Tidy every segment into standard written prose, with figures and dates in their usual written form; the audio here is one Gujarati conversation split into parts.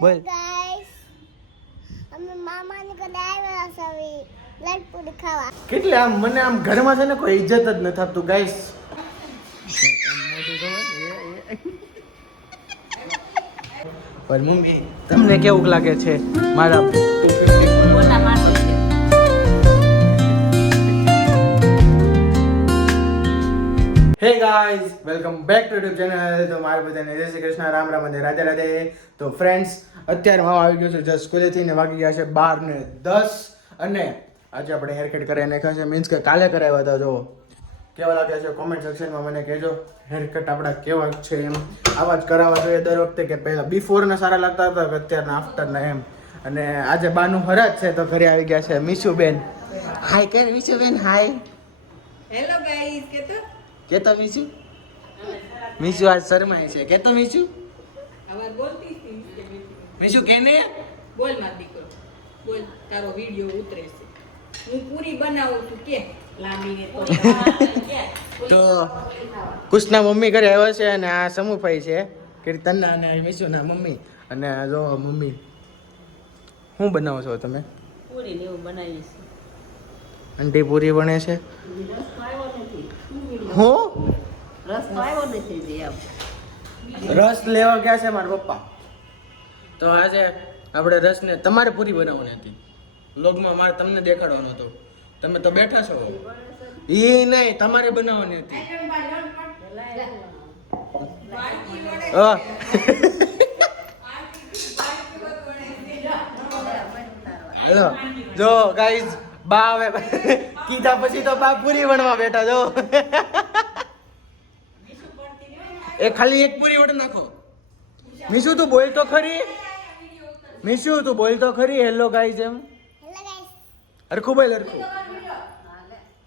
બોલ ગાઈસ અમે મામાની ઘરે આવ્યા છે લડપુડી ખાવા. કેટલે આમ મને આમ ઘરમાં છે ને કોઈ ઇજ્જત જ નથી આપતું ગાઈસ. પણ મમ્મી તમને કેવું લાગે છે મારા hey guys welcome back to YouTube channel. તો મારા બધાને જય શ્રી કૃષ્ણ, રામ રામ અને રાધે રાધે. તો ફ્રેન્ડ્સ અત્યારે હું આવી ગયો છું જસ્ટ સ્કૂલેથી ને વાગી ગયા છે 12:10 અને આજે આપણે હેરકટ કરાવી નાખ્યા છે. મીન્સ કે કાલે કરાવ્યા હતા. જો કેવા લાગે છે કોમેન્ટ સેક્શનમાં મને કહેજો. હેરકટ આપણા કેવા છે એમ આવા જ કરાવવા જોઈએ દર વખતે, કે પહેલાં બિફોરના સારા લાગતા હતા કે અત્યારના આફ્ટરના એમ. અને આજે બાનું હરાજ છે તો ઘરે આવી ગયા છે મીશુબેન. હાય કે મીશુબેન, હાય. હેલો ગાઈસ, કેતો મીશુ? મીશુ આજ શરમાય છે. કેતો મીશુ? આવાજ બોલતી હતી મીશુ કેને? બોલ માર દીકરો, બોલ. તારો વિડિયો ઉતરે છે, હું પૂરી બનાવું છું કે લાંબીને તો કુશના મમ્મી ઘરે આવ્યા છે અને આ સમુભાઈ છે કીર્તનના અને મીશુના મમ્મી. અને જો મમ્મી શું બનાવો છો તમે? પૂરી ને એવું બનાવી છે. આંટી પૂરી બને છે. હું રસ તો આવ્યો નથી જે આમ રસ લેવા ગયા છે મારા પપ્પા. તો આજે આપણે રસને તમારે પૂરી બનાવવાની હતી. લોગમાં મારે તમને દેખાડવાનો હતો. તમે તો બેઠા છો. ઈ નહીં, તમારે બનાવવાની હતી. હેલો જો ગાઈઝ, બા હવે કીધા પછી તો બા પૂરી બનવા બેઠા. જો એ ખાલી એક પૂરી વડ નાખો. મીશુ તું બોલ તો ખરી. મીશુ તું બોલ તો ખરી. હેલો ગાઈઝ એમ હેલો ગાઈસ. હરખું બોલ, હરખું.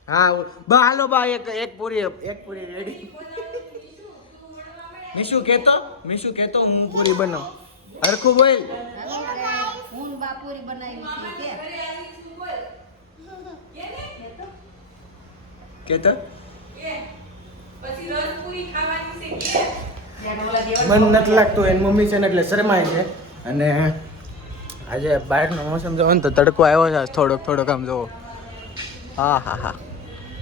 હા બા હાલો બા એક પૂરી રેડી. મીશુ કેતો હું પૂરી બનાવ. હરખું બોલ. Hello guys. હું બાપુરી બનાવી છે કે કેતો પછી રસ પૂરી ખાવાની છે કે મન નથી લાગતું એની મમ્મી છે ને એટલે શરમાય છે. અને આજે બહારનો મોસમ જોવો ને તો તડકો આવ્યો છે થોડોક આમ જોવો. હા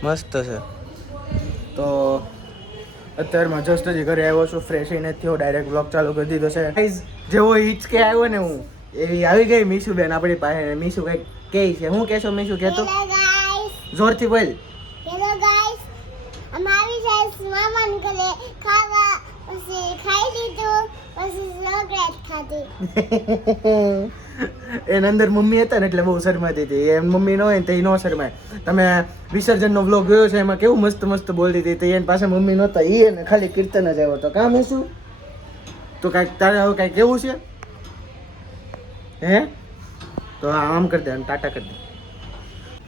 મસ્ત છે. તો અત્યારમાં જસ્ટ હજી ઘરે આવ્યો છું, ફ્રેશ થઈને થયો, ડાયરેક્ટ બ્લોગ ચાલુ કરી દીધો છે. ગાઈઝ જેવો હિચકે આવ્યો ને હું એવી આવી ગઈ મીશુબેન આપણી પાસે. મીશુ કંઈક કહે છે. હું કહેશો મીશુ? કહેતો હેલો ગાઈસ. જોરથી બોલ. Hello guys. અમે આવી જાય મામાની ઘરે ખાવા, પછી ખાઈ લીધું, પછી ચોકલેટ ખાધી. એની અંદર મમ્મી હતા ને એટલે બહુ શરમાતી હતી. એમ મમ્મી ન હોય ને તો એ ન શરમાય. તમે વિસર્જનનો વ્લોગ જોયો છે, એમાં કેવું મસ્ત બોલતી હતી. તો એની પાસે મમ્મી નહોતા, એ ને ખાલી કીર્તન જ આવ્યો હતો. કામ શું તો કાંઈક તારે હવે કાંઈ કેવું છે હે? તો આમ કરી દે અને ટાટા કરી દે.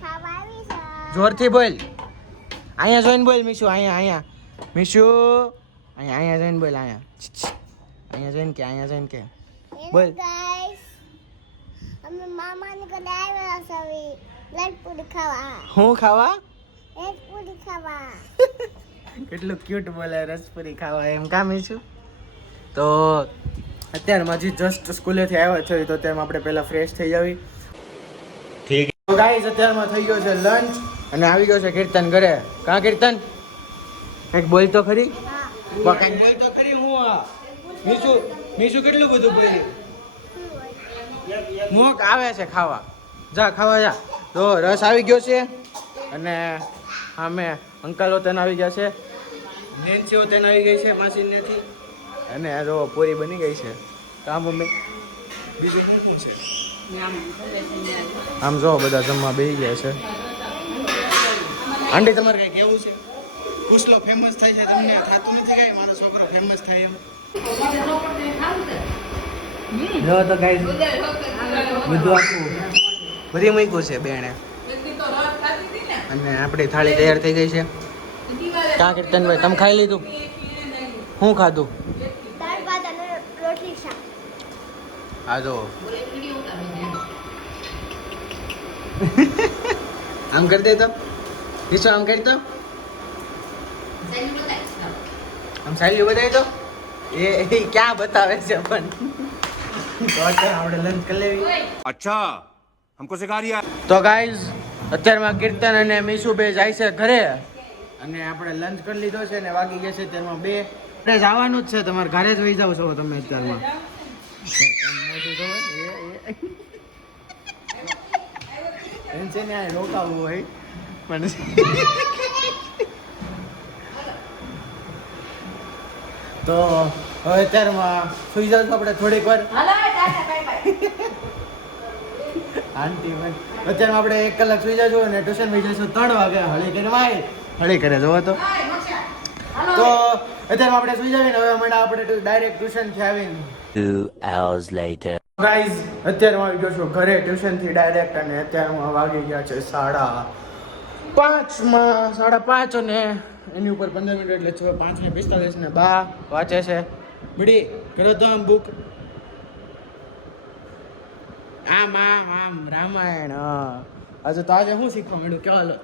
ખાવા આવી છે. જોરથી બોલ. અહીંયા જોઈને બોલ મીશુ. અહીંયા મીશુ અહીંયા જોઈને બોલ. અહીંયા જોઈને કે બોલ. Hello guys. અમે મામાની ઘરે આવ્યા છે લડપુડી ખાવા. હું ખાવા? લડપુડી ખાવા. કેટલું ક્યુટ બોલે, રસપુરી ખાવા એમ. કામ ઈશું. તો અત્યારમાં હજી જસ્ટ સ્કૂલેથી આવ્યા છે તો તેમ આપણે પહેલા ફ્રેશ થઈ જાવી. ઠીક. તો ગાઈઝ અત્યારમાં થઈ ગયો છે લંચ અને આવી ગયો છે કીર્તન ઘરે. કાં કીર્તન કંઈક બોલ તો ખરી. કંઈક બોલ તો ખરી. હું આ મીશુ કેટલું બધું બોલી. મોક આવે છે ખાવા. જા ખાવા જા. તો રસ આવી ગયો છે અને સામે અંકલો તને આવી ગયા છે, નેન્સીઓ તને આવી ગઈ છે માસીનેથી. અને આ જો પૂરી બની ગઈ છે. કામ મમ્મી બીજું શું છે? આમ જો બધા જમવા બેસી ગયા છે. આંટી તમારે કઈ કેવું છે? કુશલો ફેમસ થાય છે, તમને થાતું નથી કઈ મારો છોકરો ફેમસ થાય એમ? જો તો ગાઈસ બધું આખું ભરી મૂક્યું છે બેણે. અને આપણી થાળી તૈયાર થઈ ગઈ છે. ક્યાં કીર્તનભાઈ તમે ખાઈ લીધું? શું ખાધું? દાળ ભાત અને રોટલી શાક. આ જો આમ કરી દે તો ઈશો આમ કરી તો આમ સાલી બતાવી તો એ ક્યાં બતાવે છે પણ તો અત્યારે આપણે લંચ કરી લેવી. अच्छा हमको सिखा रिया તો ગાઈઝ અત્યારમાં કીર્તન અને મીસુ બે જાય છે ઘરે અને આપણે લંચ કરી લીધો છે ને વાગી ગયા છે અત્યારમાં 2. આપણે જવાનું જ છે, તમારે ઘરે જ વહી જાવ છો તમે અત્યારમાં. એમ છે ને આ રોકાવું હોય પણ તો હવે અત્યારમાં સુઈ જાવ આપણે થોડીક વાર. આંટી ભાઈ અત્યારમાં આપણે 1 કલાક સુઈ જાશું અને ટ્યુશન વહી જઈશું 3 વાગે. હળી કરવા હળી કરે જોવો તો અત્યારમાં આપણે સુઈ જાવીને હવે હમણાં આપણે ડાયરેક્ટ ટ્યુશન થી આવીને 2 hours later. ગાઈઝ અત્યારે હું આવી ગયો છું ઘરે ટ્યુશન થી ડાયરેક્ટ અને અત્યારે વાગી ગયા છે 5:30 અને એની ઉપર 15 મિનિટ એટલે 5:45 ને બા વાંચે છે. બડી કરો તો આમ બુક આમ આમ આમ રામાયણ. આજે તો આજે શું શીખવા મળ્યું કે હાલો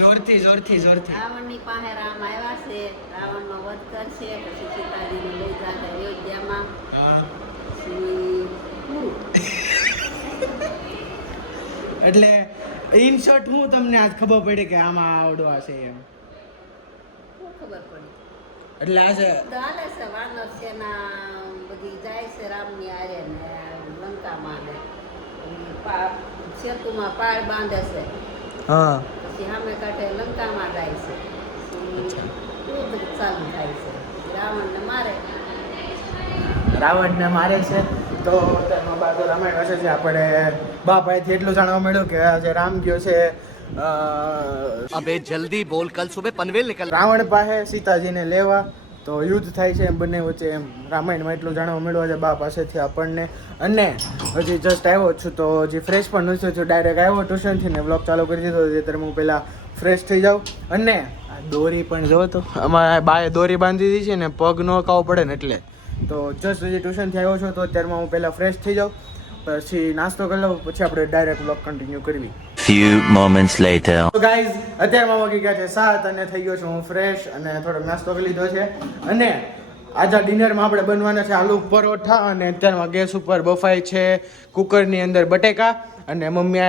જોરથી રાવણની પાસે રામ આવ્યા છે, રાવણનો વધ કરશે, પછી સીતાજીને લઈ જાય અયોધ્યામાં. પછી પૂરું. એટલે ઇન શોર્ટ હું તમને આજ ખબર પડી કે આમાં આવડવા છે એમ. શું ખબર પડી? એટલે આજે તો હાલે છે વાનર સેના બધી જાય છે રામની હારે ને લંકામાં ને સેતુમાં પાળ બાંધે છે, હા પછી સામે કાંઠે લંકામાં જાય છે, યુદ્ધ ચાલુ થાય છે, રાવણને મારે. રાવણને મારે છે. તો અત્યારમાં બા તો રામાયણ વાંચે છે. આપણે બા પાસેથી એટલું જાણવા મળ્યું કે આજે રામ ગયો છે अबे जल्दी बोल कल सुबह पनवेल निकल રાવણ પાસે સીતાજીને લેવા. તો યુદ્ધ થાય છે એમ બંને વચ્ચે એમ રામાયણમાં એટલું જાણવા મળ્યું આજે બા પાસેથી આપણને. અને હજી જસ્ટ આવ્યો છું તો હજી ફ્રેશ પણ નથી થયો, ડાયરેક્ટ આવ્યો ટ્યુશનથી ને વ્લોગ ચાલુ કરી દીધો. ત્યારે હું પહેલાં ફ્રેશ થઈ જાઉં. અને આ દોરી પણ જો તો અમારા બાએ દોરી બાંધી દીધી છે ને પગ ન કાવો પડે ને એટલે. તો જસ્ટ હજી ટ્યુશનથી આવ્યો છું તો અત્યારમાં હું પહેલાં ફ્રેશ થઈ જાઉં, પછી નાસ્તો કરી લઉં, પછી આપણે ડાયરેક્ટ વ્લોગ કન્ટિન્યુ કરવી. Few moments later. તો ગાઈઝ અત્યારમાં વાગી ગયા છે 7 અને થઈ ગયો છું હું ફ્રેશ અને થોડોક નાસ્તો કરી લીધો છે. અને આજે ડિનરમાં આપણે બનવાના છે આલુ પરોઠા અને અત્યારમાં ગેસ ઉપર બફાઈ છે કુકરની અંદર બટેકા અને મમ્મી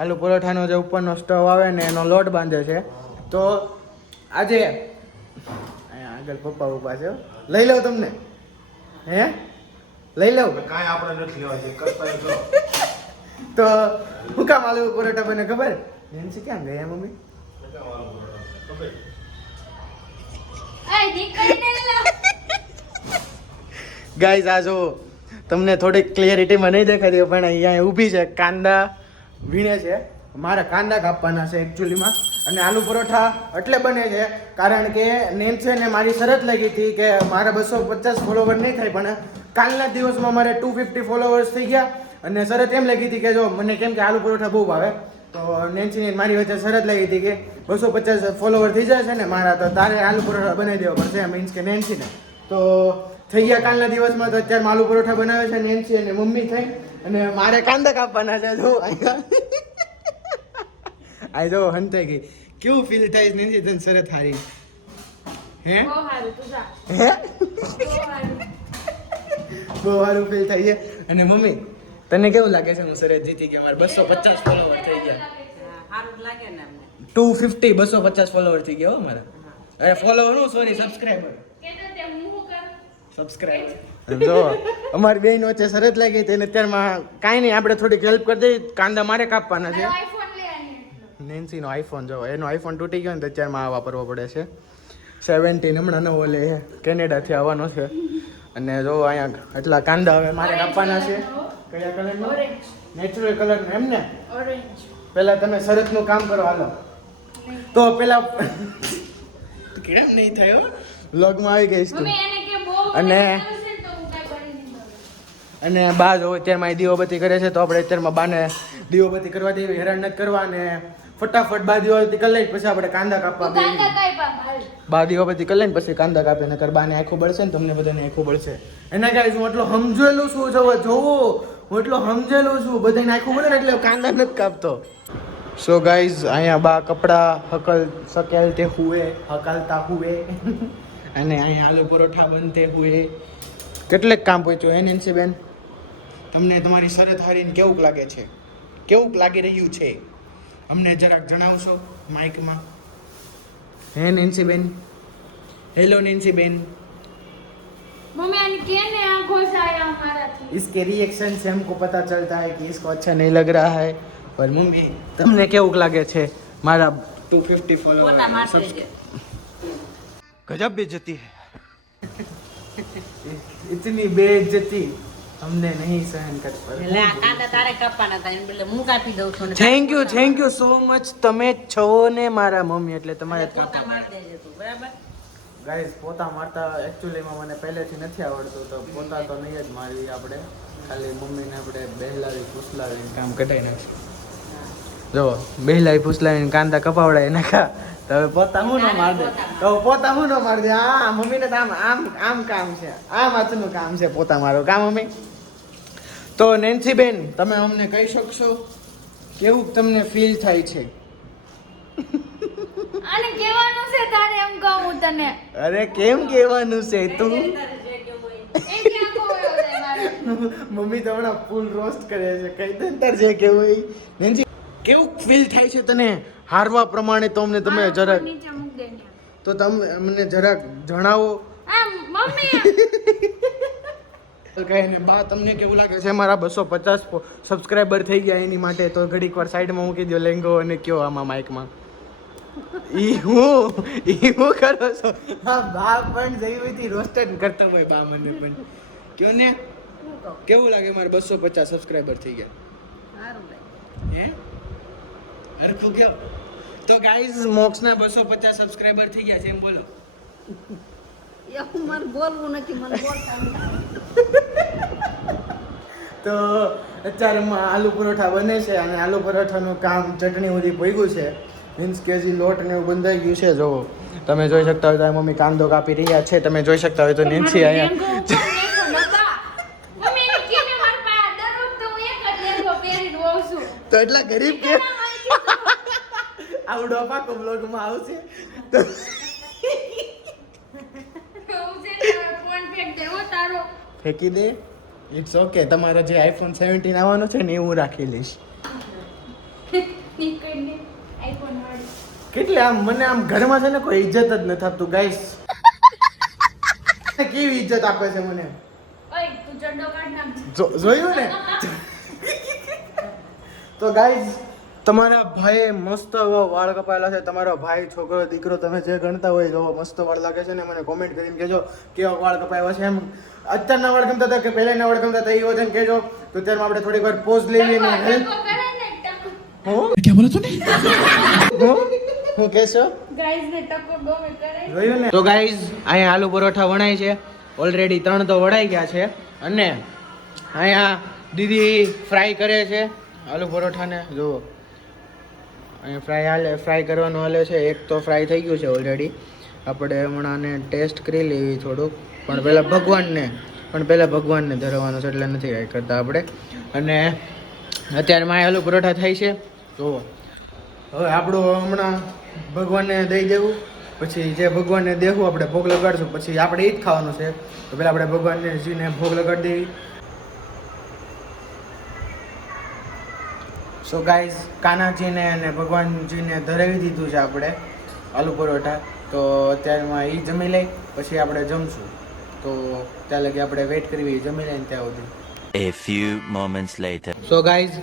આલુ પરોઠાનો જે ઉપરનો સ્ટવ આવે ને એનો લોટ બાંધે છે. તો આજે અહીંયા આગળ પપ્પા ઉભા છે, લઈ લઉં તમને? હે લઈ લઉં? કાંઈ આપણે નથી લેવા છે કરતા જો તો હું કામ આલુ પરોઠા બને ખબર? નેન્સી ક્યાં ગયા મમ્મી? ગાઈઝ આ જો તમને થોડીક ક્લિયરિટીમાં નહીં દેખાતી પણ અહીંયા ઊભી છે, કાંદા વીણે છે. મારે કાંદા કાપવાના છે એકચ્યુઅલીમાં. અને આલુ પરોઠા એટલે બને છે કારણ કે નેન્સીને મારી શરત લાગી હતી કે મારા 250 ફોલોવર નહીં થાય, પણ કાલના દિવસમાં મારે 250 ફોલોવર્સ થઈ ગયા. અને શરત એમ લાગી હતી કે જો મને કેમ કે આલુ પરોઠા બહુ ભાવે તો નેન્સીની મારી વચ્ચે શરત લાગી હતી કે 250 ફોલોવર થઈ જાય છે ને મારા, તો તારે આલુ પરોઠા બનાવી દેવા પડશે મીન્સ કે નેન્સીને. તો થઈ ગયા કાલના દિવસમાં. તો અત્યારે આલુ પરોઠા બનાવે છે નેન્સી અને મમ્મી થઈ અને મારે કાંદા કાપવાના છે. જો આ જો હંતાઈ ગઈ. કેવું ફીલ થાય નેન્સી તને શરત હારી? હે હે બહુ સારું ફીલ થાય છે. અને મમ્મી તને કેવું લાગે છે હું શરત જીતી ગયા, મારે 250 ફોલોવર થઈ ગયા? સારું જ લાગે ને અમને. 250 250 ફોલોવર થઈ ગયા હો મારા. અરે ફોલોવર નું સોરી સબસ્ક્રાઇબર. સબસ્ક્રાઇબર જો અમારી બેન વચ્ચે શરત લાગી હતી અને અત્યારમાં કાંઈ નહીં, આપણે થોડીક હેલ્પ કરી દઈએ. કાંદા મારે કાપવાના છે. નેન્સીનો આઈફોન જો એનો આઈફોન તૂટી ગયો ને તો અત્યારમાં આ વાપરવો પડે છે. 17 હમણાં નવો લે કેનેડાથી આવવાનો છે. અને જો અહીંયા એટલા કાંદા હવે મારે કાપવાના છે. કયા કલરનો? નેચરલ કલરનો એમ ને? પહેલા તમે શરતનું કામ કરો હાલો. તો પહેલા કેમ નહીં થયો વ્લોગમાં આવી ગઈશ તું. અને બા જો અત્યારમાં દીવાબત્તી કરે છે તો આપણે અત્યારમાં બાને દીવાબત્તી કરવા દેવી, હેરાન નથી કરવા. અને ફટાફટ બા દીવાબત્તી કરી લઈ પછી આપણે કાંદા કાપવા બેસી. બા દીવાબત્તી કરી લઈને પછી કાંદા કાપે નકર બાને આખું બળશે ને તમને બધાને આખું બળશે. એના કાંઈ હું એટલો સમજેલું છું જોવો હું એટલો સમજેલું છું બધાને આખું બળે ને એટલે કાંદા નથી કાપતો. સો ગાઈઝ અહીંયા બા કપડા હકલતા હુએ અને અહીંયા આલુ પરોઠા બનતે હુએ કેટલેક કામ પહોંચ્યું હે નેન્સી બેન તમને તમારી શરત હારીને કેવું લાગે છે કેવું લાગી રહ્યું છે અમને જરાક જણાવશો માઇકમાં હે નેન્સી બેન હેલો નેન્સી બેન मम्मी आने केने आंखों से आया हमारा थी इसके रिएक्शन से हमको पता चलता है कि इसको अच्छा नहीं लग रहा है पर मम्मी તમને કેવું લાગે છે મારા 250 પોતા મારશે ફોલોઅર છે. गजब बेइज्जती है इतनी बेइज्जती हमने नहीं सहन कर એટલે આ કાંદા તારે કાપવાના હતા એને બદલે હું કાપી દઉં છું ને થેન્ક યુ સો મચ તમે જ છો ને મારા મમ્મી એટલે તમારે જ પોતા મારી દેજે તું બરાબર ગાઈઝ પોતા મારતા એકચ્યુઅલીમાં મને પહેલેથી નથી આવડતું તો પોતા તો નહીં જ મારી આપણે ખાલી મમ્મીને આપણે બહેલાવી ફૂસલાવીને કામ કઢાઈ નાખીએ જો બહેલાવી ફૂસલાવીને કાંદા કપાવડાવી નાખા તો હવે પોતા હું ન માર દે તો પોતા હું ન માર દે આ મમ્મીને તો આમ કામ છે આ વાતનું કામ છે પોતા મારો કામ મમ્મી તો નેન્સી બેન તમે અમને કહી શકશો કેવું તમને ફીલ થાય છે આને કહેવાનું છે તારે એમ કહું તને અરે કેમ કહેવાનું છે તું એ ક્યાં કોયો છે મારે મમ્મી તો હમણાં ફૂલ રોસ્ટ કરે છે કઈ દે તાર જે કેવું એ નેન્સી કેવું ફીલ થાય છે તને હારવા પ્રમાણે તો અમને તમે જરાક નીચે મૂક દે ને તો તમે અમને જરાક જણાવો આમ મમ્મી કહે ને બા તમને કેવું લાગે છે મારા 250 સબસ્ક્રાઇબર થઈ ગયા એની માટે તો ઘડીક વાર સાઈડમાં મૂકી દો લેંગો અને કયો આમાં માઇકમાં ઈ હું કરો છો હા બા પણ જઈવીથી રોસ્ટેડ કરતા હોય બા મને પણ કયો ને કેવું લાગે મારે 250 સબસ્ક્રાઇબર થઈ ગયા સારું ભાઈ હે હરખું કયો તો ગાઈઝ મોક્સના 250 સબસ્ક્રાઇબર થઈ ગયા છે એમ બોલો એવું મારે બોલવું નથી મને બોલતા નથી. તો અત્યારમાં આલુ પરોઠા બને છે અને આલુ પરોઠાનું કામ ચટણી સુધી ભોગ્યું છે મીન્સ કે હજી લોટ ને એવું બંધાઈ ગયું છે જો તમે જોઈ શકતા હોય તો મમ્મી કાંદો કાપી રહ્યા છે તમે જોઈ શકતા હોય તો નેન્સી અહીંયા મમ્મી એને કેને માર પા દર વખતે હું એક જ લેંગો પહેરીને હોઉં છું તો એટલા ગરીબ કે આવડો પાકો બ્લોગમાં આવશે તો હું છે ને ફોન ફેંક દે હો તારો ફેંકી દે ઇટ્સ ઓકે તમારો જે આઈફોન 17 આવવાનો છે ને એ હું રાખી લઈશ નીકળને આઈફોન વાળી કેટલે આમ મને આમ ઘરમાં છે ને કોઈ ઇજ્જત જ નથી આપતું ગાઈસ કેવી ઇજ્જત આપે છે મને ઓય તું ચડ્ડો કાઢ નાખ જોયું ને તો ગાઈઝ તમારા ભાઈએ મસ્ત એવો વાળ કપાયેલા છે તમારો ભાઈ છોકરો દીકરો તમે જે ગણતા હોય જો મસ્ત વાળ લાગે છે ને મને કોમેન્ટ કરીને કહેજો કેવા વાળ કપાયા છે એમ અત્યારના વાળ ગમતા હતા કે પહેલાના વાળ ગમતા હતા એ વજન કહેજો તો ત્યારે આપણે થોડીક વાર પોઝ લઈ લઈને હેલ્પ ટકો કરે ને ટકો હું કહેશો ગાઈઝ ને ટકો ગમે કરે જોયું ને તો ગાઈઝ અહીંયા આલુ પરોઠા વણાય છે ઓલરેડી 3 તો વણાઈ ગયા છે અને અહીંયા દીદી ફ્રાય કરે છે આલુ પરોઠાને જુઓ અહીંયા ફ્રાય કરવાનું હાલે છે એક તો ફ્રાય થઈ ગયું છે ઓલરેડી આપણે હમણાં ટેસ્ટ કરી લેવી થોડુંક પણ પહેલાં ભગવાનને ધરવાનું છે એટલે નથી કાંઈ કરતા આપણે અને અત્યારમાં આલુ પરોઠા થાય છે જુઓ હવે આપણું હમણાં ભગવાનને દઈ દેવું પછી જે ભગવાનને દેવું આપણે ભોગ લગાડશું પછી આપણે એ જ ખાવાનું છે તો પહેલાં આપણે ભગવાનને જીને ભોગ લગાડી દેવી સો ગાઈઝ કાનાજીને અને ભગવાનજીને ધરાવી દીધું છે આપણે આલુ પરોઠા તો અત્યારમાં એ જમી લઈ પછી આપણે જમશું તો ત્યાં લગી આપણે વેઇટ કરવી જમી લઈને ત્યાં સુધી A few moments later. So guys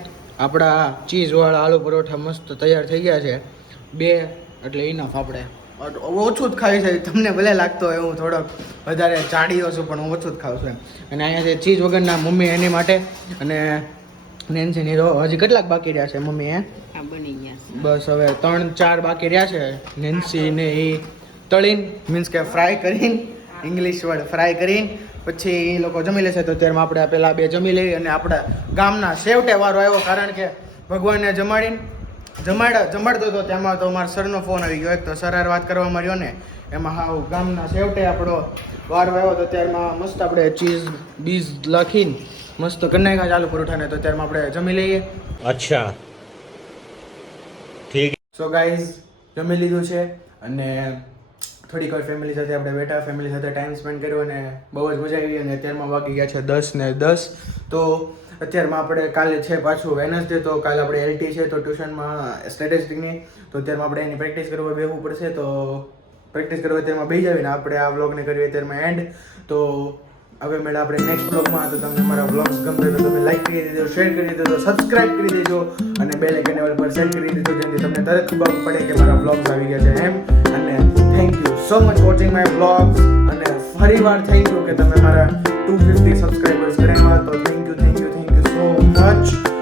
આપણા ચીઝવાળા આલુ પરોઠા મસ્ત તૈયાર થઈ ગયા છે 2 એટલે ઇનફ આપણે ઓછું જ ખાવી છે તમને ભલે લાગતો હોય હું થોડોક વધારે ચાડીયો છું પણ હું ઓછું જ ખાઉં છું એમ અને અહીંયા છે ચીઝ વગરના મમ્મી એની માટે અને નેન્સીની હજી કેટલાક બાકી રહ્યા છે મમ્મી આ બની ગયા છે. બસ હવે 3-4 બાકી રહ્યા છે નેન્સીને એ તળીને મીન્સ કે ફ્રાય કરીને ઇંગ્લિશ વર્ડ ફ્રાય કરીને પછી એ લોકો જમી લેશે તો ત્યારે આપણે પેલા 2 જમી લઈએ અને આપણા ગામના છેવટે વારો આવ્યો કારણ કે ભગવાનને જમાડતો હતો તેમાં તો મારા સરનો ફોન આવી ગયો એક તો સરાર વાત કરવા મળ્યો ને એમાં હાવ ગામના છેવટે આપણો વારો આવ્યો તો ત્યારમાં મસ્ત આપણે ચીઝ બીઝ લખીને મસ્ત કરી નાખ્યા ચાલુ પરોઠાને તો ત્યારમાં આપણે જમી લઈએ અચ્છા ઠીક સો ગાઈઝ જમી લીધું છે અને થોડીક વાર ફેમિલી સાથે આપણે બેઠા, ફેમિલી સાથે ટાઈમ સ્પેન્ડ કર્યો અને બહુ જ મજા આવી. અને અત્યારમાં વાગી ગયા છે 10:10. તો અત્યારમાં આપણે કાલે છે પાછું વેનસડે, તો કાલે આપણે LT છે તો ટ્યુશનમાં સ્ટેટિસ્ટિકની, તો અત્યારમાં આપણે એની પ્રેક્ટિસ કરવા બેસવું પડશે. તો પ્રેક્ટિસ કરવા તેમાં બેસી જાવીને આપણે આ વ્લોગને કરીએ અત્યારમાં એન્ડ. તો હવે મેળા આપણે નેક્સ્ટ વ્લોગમાં. તો તમને મારા વ્લોગ્સ ગમતા તો તમે લાઈક કરી દેજો, શેર કરી દેજો, સબસ્ક્રાઇબ કરી દેજો અને બેલ આઇકન પર સેટ કરી દેજો, જેથી તમને તરત ખબર પડે કે મારા વ્લોગ્સ આવી ગયા છે એમ. અને thank you so much watching my vlogs. અને ફરીવાર થેન્ક યુ કે તમે મારા 250 સબસ્ક્રાઇબર્સ કર્યા. તો થેન્ક યુ સો મચ.